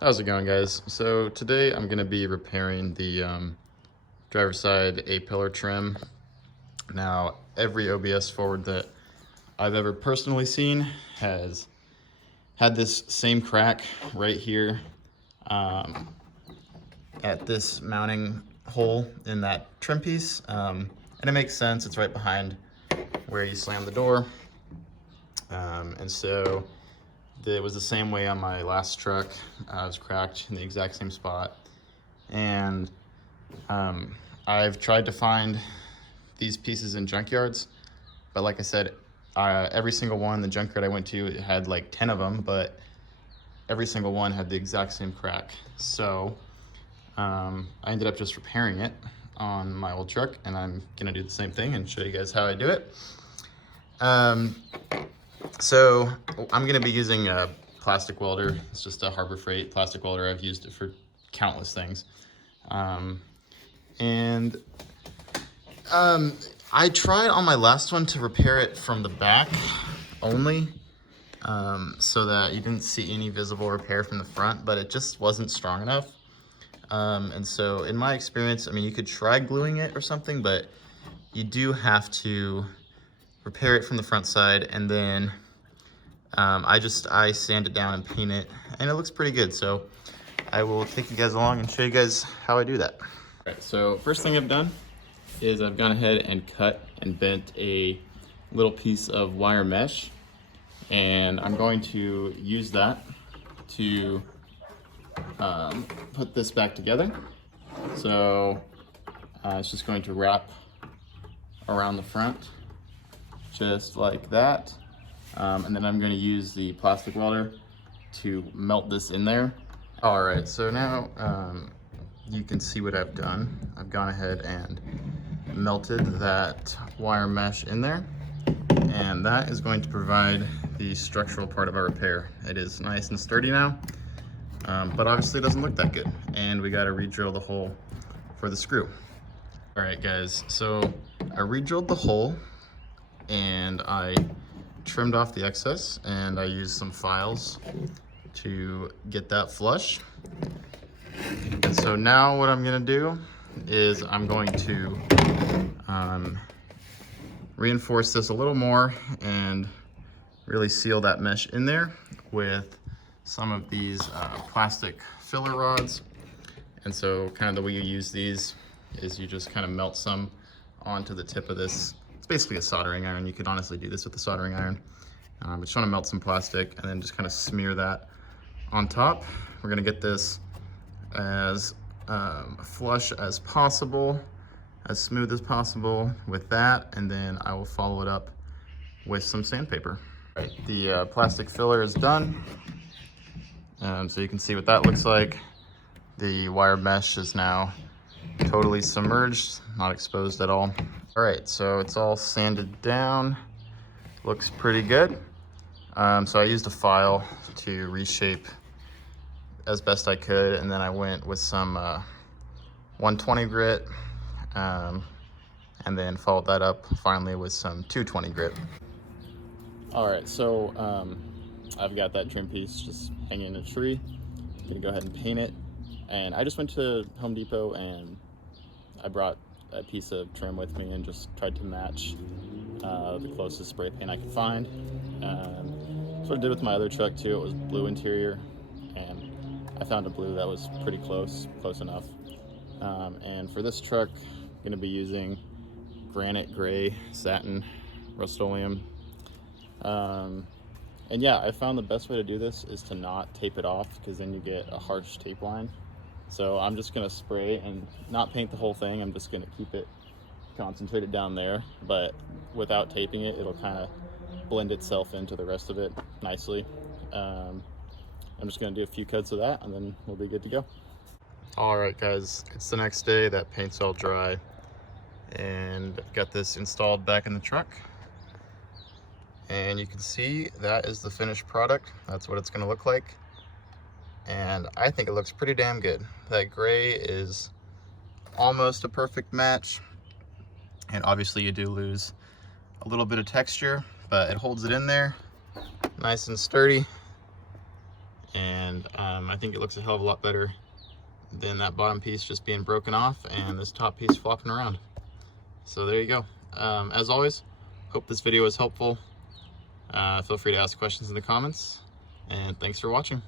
How's it going, guys? So today I'm going to be repairing the driver's side A-pillar trim. Now, every OBS forward that I've ever personally seen has had this same crack right here at this mounting hole in that trim piece. And it makes sense, it's right behind where you slam the door. And so it was the same way on my last truck. It was cracked in the exact same spot. And I've tried to find these pieces in junkyards, but like I said, every single one, the junkyard I went to, it had like 10 of them, but every single one had the exact same crack. So I ended up just repairing it on my old truck, and I'm gonna do the same thing and show you guys how I do it. So I'm gonna be using a plastic welder. It's just a Harbor Freight plastic welder. I've used it for countless things. I tried on my last one to repair it from the back only, so that you didn't see any visible repair from the front, but it just wasn't strong enough. And so in my experience, I mean, you could try gluing it or something, but you do have to repair it from the front side, and then I sand it down and paint it, and it looks pretty good. So I will take you guys along and show you guys how I do that. All right, so first thing I've done is I've gone ahead and cut and bent a little piece of wire mesh, and I'm going to use that to put this back together. So it's just going to wrap around the front just like that, and then I'm going to use the plastic welder to melt this in there. All right, so now you can see what I've done. I've gone ahead and melted that wire mesh in there, and that is going to provide the structural part of our repair. It is nice and sturdy now, but obviously it doesn't look that good, and we got to re-drill the hole for the screw. All right, guys, so I re-drilled the hole, and I trimmed off the excess, and I used some files to get that flush. And so now what I'm gonna do is I'm going to reinforce this a little more and really seal that mesh in there with some of these plastic filler rods. And so kind of the way you use these is you just kind of melt some onto the tip of this. It's basically a soldering iron. You could honestly do this with a soldering iron. But just want to melt some plastic and then just kind of smear that on top. We're gonna get this as flush as possible, as smooth as possible with that, and then I will follow it up with some sandpaper. All right, the plastic filler is done. So you can see what that looks like. The wire mesh is now totally submerged, not exposed at all. All right, so it's all sanded down. Looks pretty good. So I used a file to reshape as best I could, and then I went with some 120 grit, and then followed that up finally with some 220 grit. All right, so I've got that trim piece just hanging in a tree. I'm gonna go ahead and paint it, and I just went to Home Depot and I brought a piece of trim with me and just tried to match the closest spray paint I could find. That's what I did with my other truck too. It was blue interior, and I found a blue that was pretty close enough. And for this truck, I'm gonna be using granite gray satin Rust-Oleum. And yeah, I found the best way to do this is to not tape it off, because then you get a harsh tape line. So I'm just gonna spray and not paint the whole thing. I'm just gonna keep it concentrated down there, but without taping it, it'll kind of blend itself into the rest of it nicely. I'm just gonna do a few coats of that, and then we'll be good to go. All right, guys, it's the next day. That paint's all dry, and I've got this installed back in the truck. And you can see that is the finished product. That's what it's gonna look like. And I think it looks pretty damn good. That gray is almost a perfect match. And obviously you do lose a little bit of texture, but it holds it in there nice and sturdy. and I think it looks a hell of a lot better than that bottom piece just being broken off and this top piece flopping around. So there you go. As always, hope this video was helpful. Feel free to ask questions in the comments, and thanks for watching.